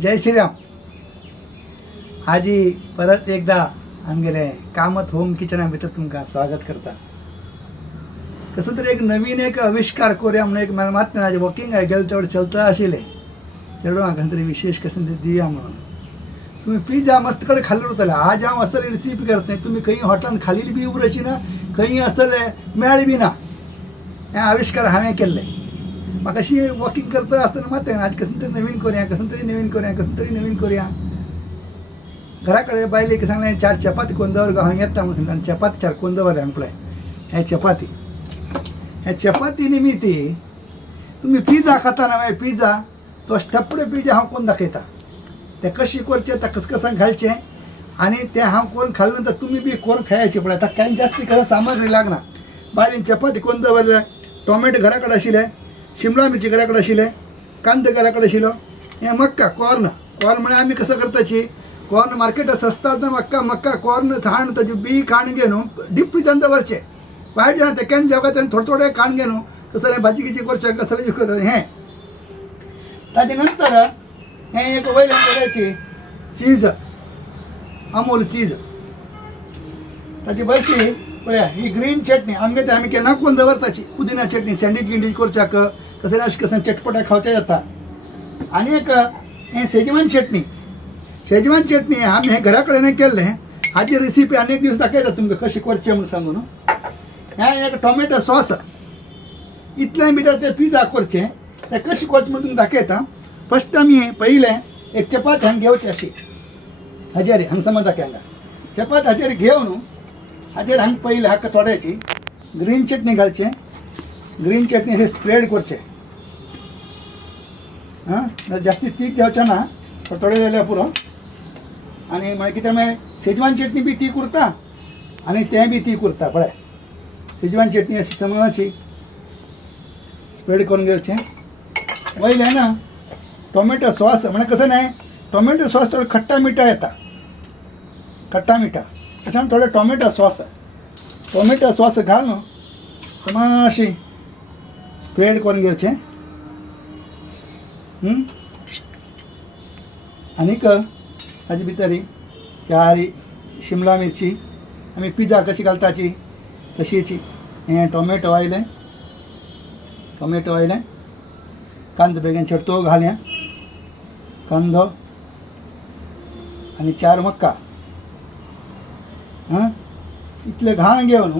जय श्रीराम. आजी परत एकदा आमगेले कामत होम किचना भितर तुमकां स्वागत करता. कसं तरी एक नवीन एक आविष्कार करूया म्हणून एक मला मात नाही वॉकिंग आहे गेलं तेवढं चलता आशिल्लें तेवढं म्हाका तरी विशेष कसं तरी दिया म्हणून. तुम्ही पिझ्झा मस्त कडे खाल्लो होताले. आज हांव असले रेसिपी करत नाही. तुम्ही खंय हॉटेलांत खाल्लेली बी उबर अशी ना खंय असले मेळ्ळी बी ना. हें आविष्कार हांवें केल्ले. म्हाका अशी वॉकिंग करता आसतना मात आज कसं तरी नवीन करूया कसं तरी नवीन करूया. घरा कडेन बायलेक सांगलें 4 चपाती करून दवर गो हांव येता म्हणून सांगता. चपाती 4 करून दवर हांवें पळय हे चपाती निमित्ती तुम्ही पिझ्झा खाता ना पिझ्झा तो स्टफड पिझ्झा हांव करून दाखयता. ते कशी करचे ते कसकसांक घालचे आणि ते हांव करून खाल्ले नंतर तुम्ही बी करून खायचे पळय. ताका कांय जास्ती खरं सामग्री लागना. बायलेन चपाती करून दवरले. टोमॅटो घरा कडेन आशिल्ले. शिमला मिरची घरा कडेन आशिल्ले. कांदो घरा कडेन आशिल्लो. हें मक्का कॉर्न म्हणजे आमी कसं करताची कॉर्न मार्केटात स्वस्त आसता. मक्का कॉर्न हाण ताजी बी काण घे न्हू डीप फ्रिजान दवरचे. भायर जाणा ते केन्ना जेवता थोडे काण घे न्हू कसले भाजी किची करचे कसले करता. हें ताजे नंतर हें एक वयल्यान करायची चीज अमूल चीज ताची बरशी पळया. ही ग्रीन चटणी आमी केन्ना करून दवरताची. पुदिना चटणी सँडवीच गिंडीच करच्याक कसले अशें कसं चटपटा खावचें जाता. आनी एक हें शेजवान चटणी आमी हें घरा कडेन केल्लें. हाची रेसिपी आनी एक दीस दाखयता तुमकां कशी करचें म्हणून सांगून. हें एक टोमॅटो सॉस इतल्या भितर ते पिझ्झा करचें तें कशें करचें म्हणून तुमकां दाखयता. फस्ट आमी पयलें एक चपात हांगा घेवची अशी हाजेर हांगा समज दाखय हांगा चपात हाजेर घेवन हाजेर हांगा पयलें हाका थोड्याची ग्रीन चटणी घालचें. ग्रीन चटणी अशें स्प्रेड करचें. जास्ती तीख जेवचें ना थोडें जाल्यार पुरो. आनी मागीर कितें मागीर शेजवान चटणी बी ती उरता आनी तें बी ती उरता पळय. शेजवान चटणी अशी समोराची स्प्रेड करून घेवचें. वयलें ना टोमॅटो सॉस म्हणजे कसं नाही टोमॅटो सॉस थोडं खट्टा मिठा येता. तशान थोडे टोमॅटो सॉस घालून मातशी स्प्रेड करून घेवचें. आनीक हाजे भितर ही शिमला मिरची आमी पिझ्झा कशी घालताची तशीची. हें टोमॅटो आयलें कांदो बेगीन तो घालया. कांदो आनी 4 मक्का इतले घालून घेवन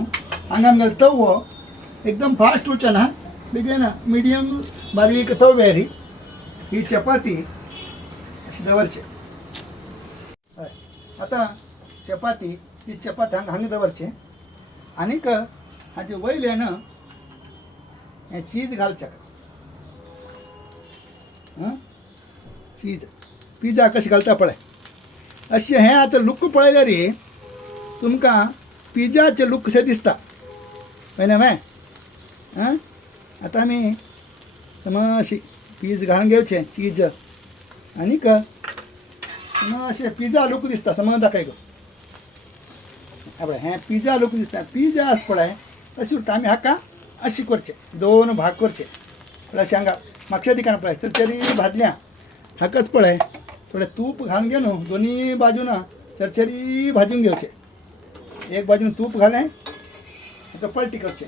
हांगा आमगेलो तवो एकदम फास्ट उरचे ना बेगीन मिडियम बारीक तव्यार ही चपाती अशी दवरचे. आतां चपाती हांगा दवरचे. आनीक हाजे वयल्यान हें चीज घालचें. चीज पिझ्झा कशें घालता पळय अशें. हें आतां लूक पळयल्यार तुमकां पिझ्झाचें लूक कशें दिसता पळय ना. आतां आमी मातशी पीज घालून घेवचें चीज आनीक अशें पिझ्झा लूक दिसता समज दाखय गो. पळय हें पिझ्झा लूक दिसता. पिझ्झा आसा पळय अशी उरता. आमी हाका अशी करचें 2 भाग करचे पळय अशें हांगा म्हापशा दिकान पळय चरचरी भाजल्या हाकाच पळय थोडें तूप घालून घे न्हू दोनी बाजून चरचरी भाजून घेवचें. एक बाजून तूप घालें हाका पलटी करचें.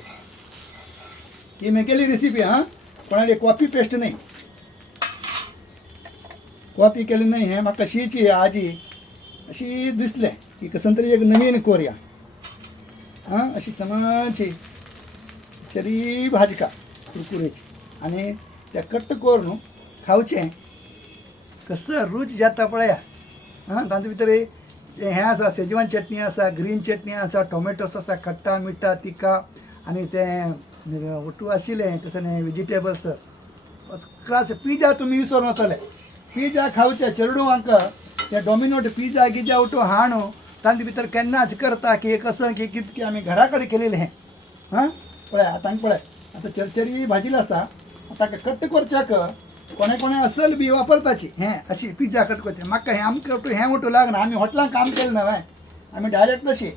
ही मेकेली रेसिपी कोणाली कॉपी पेस्ट नाही. कॉपी केली नाही. हें म्हाका शीची आजी अशी दिसलें की कसं तरी एक नवीन करूया. अशी समानशी चरी भाजका कुरकुरीत आनी ते कट्ट करून खावचें कसं रूच जाता पळया. तातूंत भितर हें आसा शेजवान चटणी आसा ग्रीन चटणी आसा टोमॅटो सॉस आसा खट्टा मिठा तिखा आनी तें उटू आशिल्लें कसं न्ही वेजिटेबल्स फस्ट क्लास. पिझ्झा तुमी विसरून वतले. पिझ्झा खावचे चेडू हांकां ते डॉमिनोट पिझ्झा गिझ्झा उठू हाणू तांचे भितर केन्नाच करता की कसं की कितकें आमी घरा कडेन केलेलें हें. पळय आतां पळय आतां चरचरी भाजिल्लो आसा. ताका कट्ट करच्याक कोणे असल बी वापरताची. हें अशी पिझ्झा कट करचें. म्हाका हें आमकां हें उठू लागना. आमी हॉटेलांत काम केलें ना आमी डायरेक्ट अशी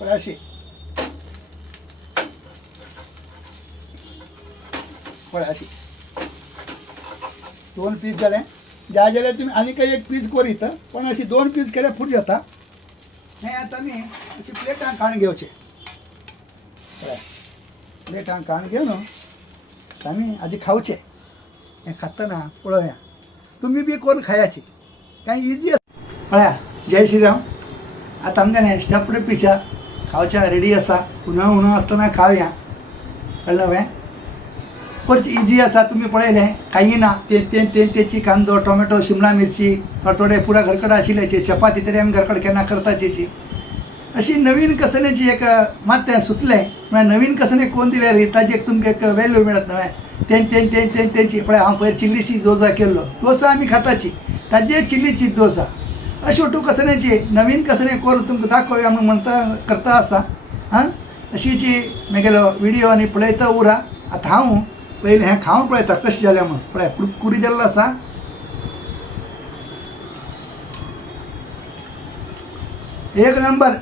पळय अशी पळय अशी 2 पीस जाले. ज्या जाल्यार तुम्ही आनी काही एक पीस करीत पण अशी 2 पीस केल्यार पुरो जाता हें आतां न्ही अशी प्लेटां काण घेवचे प्लेटां काण घेवन आमी आजी खावचे हें खातना पळोवया तुमी बी करून खायाची काय इजी पळया जय श्रीराम आतां आमगेलें स्टफ्ड पिझ्झा खावच्या रेडी आसा उन्हाळो आसतना खावया कळ्ळें हांवें बरेंच इजी आसा तुमी पळयलें काही ना तेची कांदो टोमॅटो शिमला मिरची थोडे पुरा घरकड आशिल्ल्याची चपाती तरी आमी घरकड केन्ना करताची अशी नवीन कसण्याची एक मात तें सुटलें म्हळ्यार नवीन कसणें कोण दिलें ताजी एक तुमकां एक वॅल्यू मेळत न्हय तेंची पळय हांव पयर चिल्ली चीज डोसा केल्लो डोसा आमी खाताची ताजी चिल्ली चीज डोसा अश्यो कसण्याची नवीन कसणें करून तुमकां दाखोवया म्हणून म्हणटा करता आसा आं अशीची म्हगेलो व्हिडिओ आनी पळयता उरा आतां हांव पयलीं हें खावन पळयता कशें जालें म्हणून पळय कुरकुरी जाल्लो आसा एक नंबर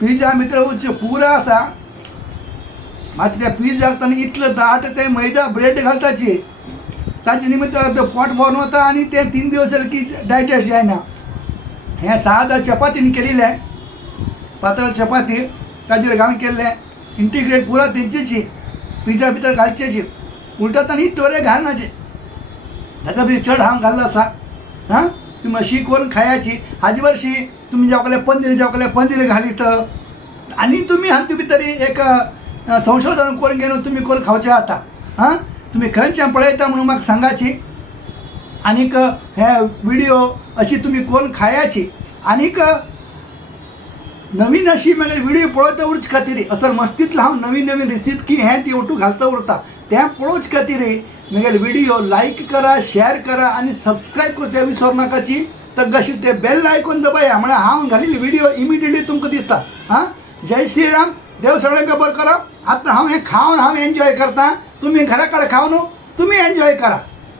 पिझ्झा मित्र पुरा आता मात त्या पिझ्झाक ताणें इतलो दाट ते मैदा ब्रेड घालताची ताचे निमित्त तो पोट भरून वता आनी ते 3 दिवस जाले की डायजेस्ट जायना हें साद चपातीन केलेलें पातळ चपाती ताजेर घालून केल्लें इंटिग्रेट पुरा तेंचेची पिझ्झा भितर घालचेची उलटा ताणें तोरे घालनाचे ताका बी चड हांव घाल्लो आसा हां तुम्ही अशी करून खायाची हाजे वर्षी तुम्ही जेवकले पनीर घालीत आणि तुम्ही हातूंत भितर एक संशोधन करून घेवन तुम्ही करून खावचे आता हां तुम्ही खंयच्यान पळयता म्हणून म्हाका सांगाची आनीक हे व्हिडिओ अशी तुम्ही करून खायाची आनीक नवीन अशी म्हागे व्हिडिओ पळयता उरचे खातीर असं मस्तीतलो हांव नवीन नवीन रेसिपी हें ती ओटू घालता उरता तें पळोवचे खातीर म्हगेले व्हिडिओ लाईक करा शेअर करा आणि सबस्क्राईब करचे विसरू नाकाची तर कशी ते बेल आयकून दबाया म्हळ्यार हांव घालिल्ली व्हिडिओ इमिडिएटली तुमकां दिता हां जय श्रीराम देव सगळ्यांक बरें करा आतां हांव हें खावन हांव एन्जॉय करता तुम्ही घरा कडेन खावन तुम्ही एन्जॉय करा